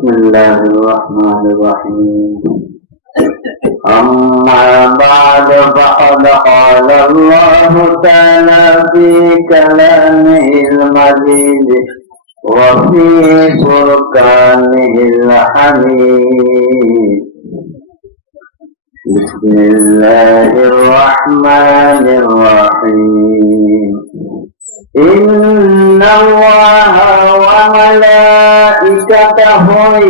بسم الله الرحمن الرحيم. أما بعد فقد قال الله تعالى في كلامه المجيد وفي فرقانه الحميد. بسم الله الرحمن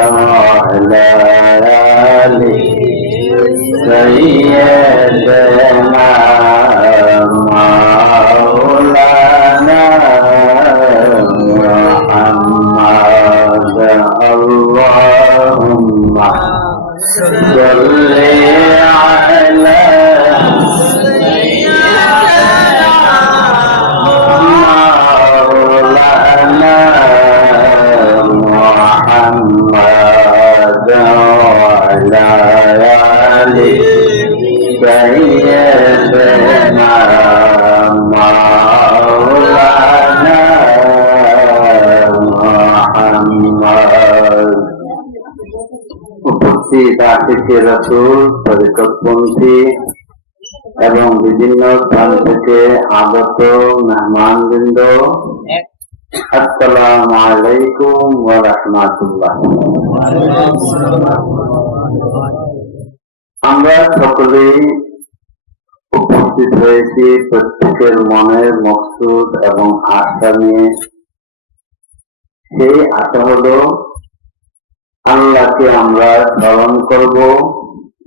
لا এবং বিভিন্ন স্থান থেকে আগত মেহমানবৃন্দ, আসসালামু আলাইকুম রাহমাতুল্লাহ। আমরা সকলেই উপস্থিত হয়েছি প্রত্যেকের মনের মকসুদ এবং আশা নিয়ে। সেই আশা হলো আল্লাহকে আমরা স্মরণ করব,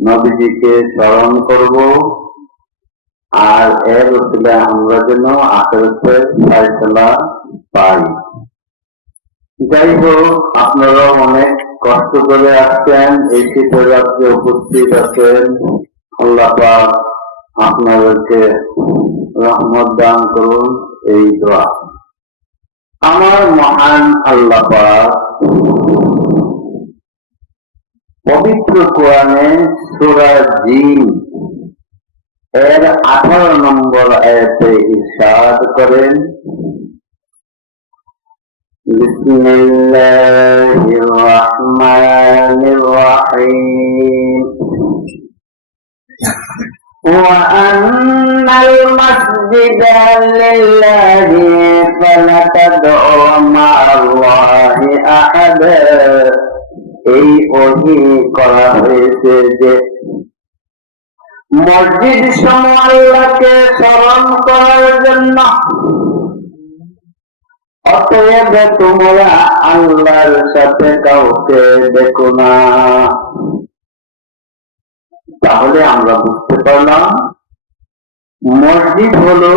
নবীজিকে স্মরণ করব, আর এর উসিলে আমরা যেন আখেরাতের ফয়সালা পাই। যাই হোক আপনারা অনেক কষ্ট করে আসছেন, এই শীতের রাত্রে উপস্থিত আছেন। আল্লাহ পাক আপনাদেরকে রহমত দান করুন এই দোয়া। আমার মহান আল্লাহ পাক পবিত্র কোরআনে সূরা জিন এর আঠারো নম্বর আয়াতে ইরশাদ করেন بسم الله الرحمن الرحيم وأن المسجد لله فلا تدعوا مع الله أحدا এই ওহি করা হয়েছে যে মসজিদ আল্লাহকে স্মরণ করার জন্য। অতএব তোমরা আল্লাহর সাথে কাউকে দেখো না। তাহলে আমরা বুঝতে পারলাম, মসজিদ হলো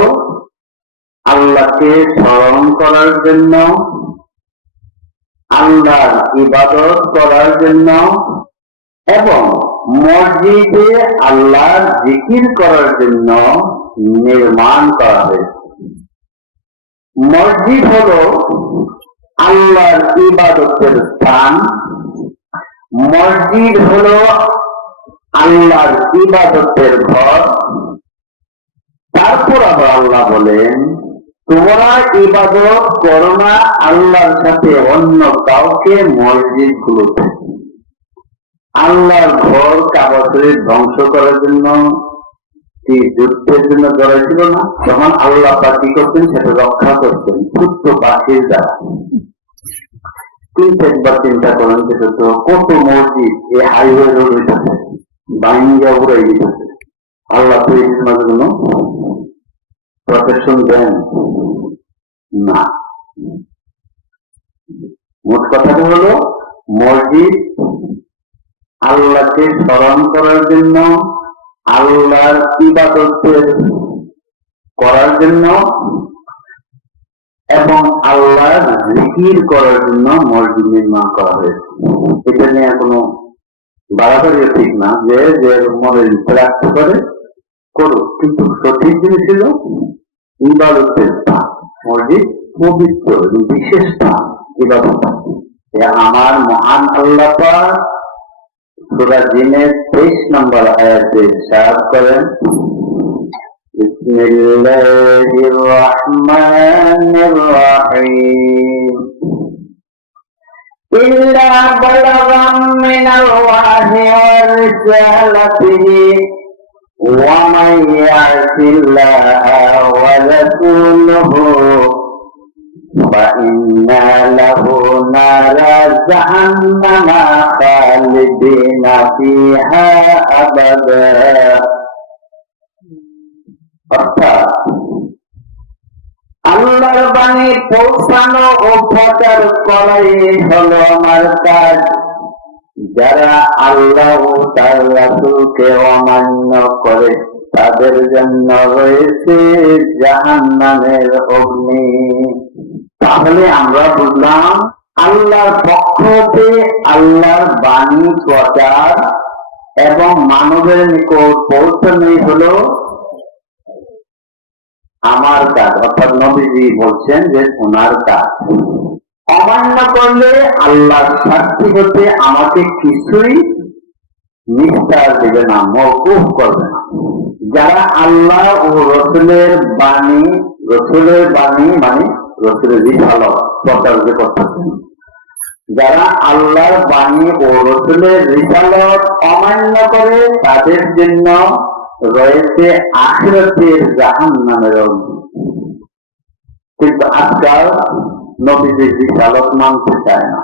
আল্লাহকে স্মরণ করার জন্য। আল্লাহর ইবাদত করার জন্য এবং মসজিদে আল্লাহর জিকির করার জন্য নির্মাণ করা হয়েছে। মসজিদ হলো আল্লাহর ইবাদতের স্থান। মসজিদ হল আল্লাহর ইবাদতের ঘর। তারপর আবার আল্লাহ বলেন তোমরা ইবাদত করো না, আল্লাহর সাথে অন্য কাউকে মসজিদ গুলোতে আল্লাহর ঘর কাগজের ধ্বংস করার জন্য কি যুদ্ধের জন্য ছিল না? তখন আল্লাহ কি করতেন? সেটা রক্ষা করতেন ক্ষুদ্র পাখির দ্বারা। কিন্তু একবার চিন্তা করেন, সেটা তো কত মসজিদ, এই হাইওয়ে রোড হইতেছে বাইঙ্গা উড়াই দিতেছে আল্লাহ তো এই জন্য প্রটেকশন দেন? না। মোট কথাটা হলো, মসজিদ আল্লাহকে স্মরণ করার জন্য, আল্লাহর ইবাদতের করার জন্য এবং আল্লাহর জিকির করার জন্য মসজিদ নির্মাণ করা হয়েছে। এটা নিয়ে কোনো বাড়াবাড়িও ঠিক না যে যে মনে রাখতে পারে করুক কিন্তু সঠিক জিনিস ছিল ইবাদতের স্থান মসজিদ পবিত্র এবং বিশেষ স্থান ইবাদত এ আমার মহান আল্লাহ পাক সুরা জিনের তেইশ নম্বর আয়াতে সাহায্য করেন بسم الله الرحمن الرحيم إلا بلغا من الله ورسالته ومن يعص الله ورسوله فإن له نار جهنم خالدين فيها أبدا অর্থাৎ আল্লাহর বাণী পৌঁছানো ও প্রচার করাই হলো আমার কাজ যারা আল্লাহ তার রাসূলকে অমান্য করে, তাদের জন্য রয়েছে জাহান্নামের অগ্নি। তাহলে আমরা বুঝলাম, আল্লাহর পক্ষ হতে আল্লাহর বাণী প্রচার এবং মানবের নিকট পৌঁছানোই হলো আমার কাজ। অর্থাৎ নবীজি বলছেন যে, ওনার কাজ। অমান্য করলে আল্লাহর শাস্তি হতে আমাকে কিছুই নিস্তার দেবে না মৌকুফ করবে না। যারা আল্লাহ ও রসুলের বাণী রসুলের বাণী মানে রসুলের রিসালত প্রচার যে করতেছেন যারা আল্লাহর বাণী ও রসুলের রিসালত অমান্য করে, তাদের জন্য রয়েছে আখিরাতের জাহান নামের কিন্তু আজকাল নবীদের রিসালত মানতে চায় না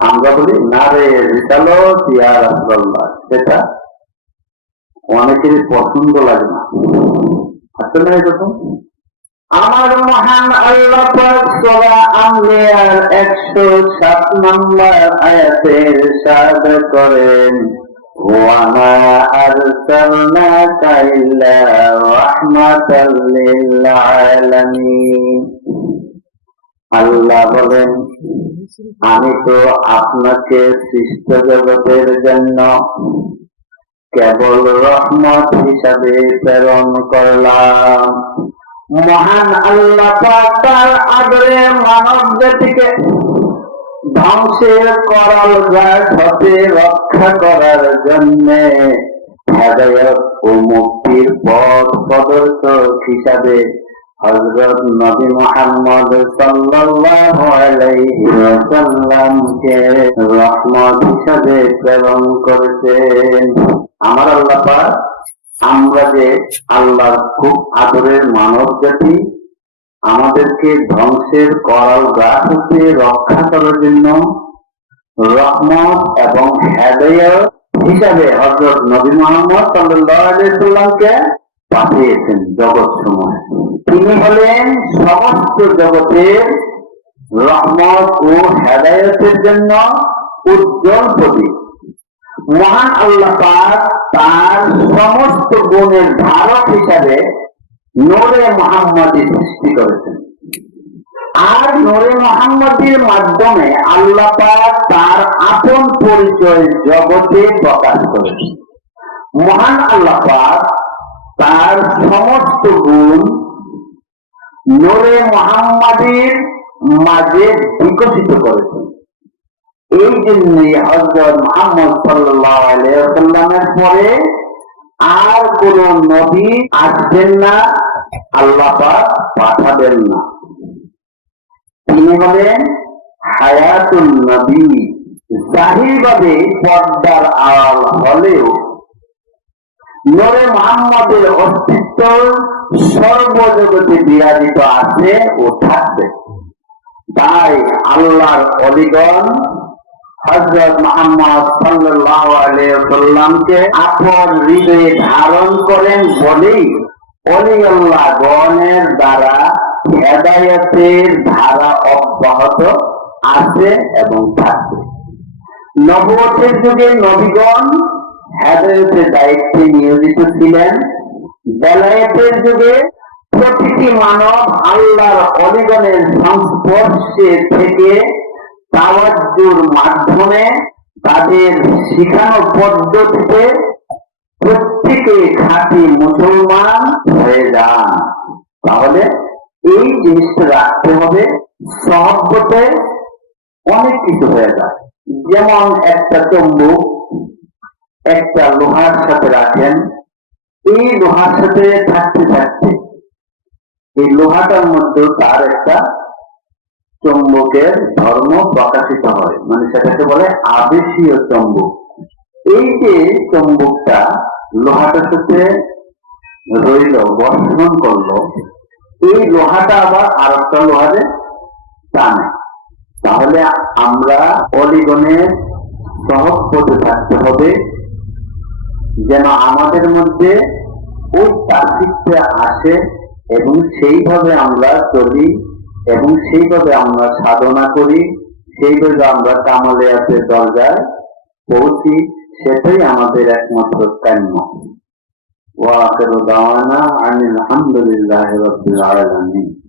আমরা বলি না রে রিসালত ইয়া রাসূলুল্লাহ সেটা অনেকেরই পছন্দ লাগে না আসলে এরকম আমার মহান আল্লাহ পাক সূরা আম্বিয়ার 107 নম্বর আয়াতের সাদ করেন وما أرسلناك إلا رحمة للعالمين আল্লাহ বলেন, আমি তো আপনাকে সৃষ্ট জগতের জন্য কেবল রহমত হিসাবে প্রেরণ করলাম। মহান আল্লাহ তার আদরে মানব জাতিকে ধ্বংসের করাল গাছ হতে রক্ষা করার জন্য হেদায়ত ও মুক্তির পথ প্রদর্শক হিসাবে হজরত নবী মোহাম্মদ সাল্লাল্লাহু আলাইহি ওয়াসাল্লামকে রহমত হিসাবে প্রেরণ করেছেন। আমার আল্লাহ পাক, আমরা যে আল্লাহর খুব আদরের মানব জাতি, আমাদেরকে ধ্বংসের করাল গাছ হতে রক্ষা করার জন্য রহমত এবং হেদয়ত হিসাবে হজরত নবী মোহাম্মদ সাল্লামকে পাঠিয়েছেন জগৎ সময় তিনি হলেন সমস্ত জগতের রহমত ও হেদায়তের জন্য উজ্জ্বল প্রদীপ। মহান আল্লাহ তার সমস্ত গুণের ধারক হিসাবে নোরে মোহাম্মদী সৃষ্টি করেছেন। আর নোরে মোহাম্মদীর মাধ্যমে আল্লাহ তার আপন পরিচয় জগতে প্রকাশ করেছেন। মহান আল্লাহ তার সমস্ত গুণ নোরে মোহাম্মদীর মাঝে বিকশিত করেছেন এই জন্য হজরত মোহাম্মদ আলাইসাল্লামের পরে আর কোন নবী আসবেন না, আল্লাহ পাঠাবেন না। তিনি হলেন হায়াতুল নবী, জাহিরভাবে পর্দার আড়াল হলেও নরে মোহাম্মদের অস্তিত্ব সর্বজগতে বিরাজিত আছে ও থাকবে। তাই আল্লাহর অলিগণ হজরত মোহাম্মদ আলাইসাল্লামকে আপন হৃদয়ে ধারণ করেন বলেই অলিউল্লাহ গণের দ্বারা হেদায়তের ধারা অব্যাহত আছে এবং থাকবে। নবতের যুগে নবীগণ হেদায়তের দায়িত্বে নিয়োজিত ছিলেন। বেলায়েতের যুগে প্রতিটি মানব আল্লাহর সংস্পর্শে থেকে তাওয়াজ্জুর মাধ্যমে তাদের শিখানো পদ্ধতিতে প্রত্যেকে খাঁটি মুসলমান হয়ে যান। তাহলে এই জিনিসটা রাখতে হবে অনেক কিছু হয়ে যায়। যেমন একটা চম্বুক একটা লোহার সাথে রাখেন, এই লোহার সাথে থাকতে থাকতে এই লোহাটার মধ্যে তার একটা চম্বকের ধর্ম প্রকাশিত হয় মানে সেটাকে বলে আবেশীয় চম্বক। এই যে চম্বকটা লোহাটার সাথে রইল, বর্ষণ করল, এই লোহাটা আবার আর একটা লোহারে টানে। তাহলে আমরা অলিগণের সহজ পথে থাকতে হবে। যেন আমাদের মধ্যে ওই তার্কিকটা আসে এবং সেইভাবে আমরা চলি এবং সেইভাবে আমরা সাধনা করি, সেইভাবে আমরা কামালিয়াতের দরজায় পৌঁছি, সেটাই আমাদের একমাত্র কাম্য ওয়া আখিরু দাওয়ানা আনিল হামদুলিল্লাহি রাব্বিল আলামিন।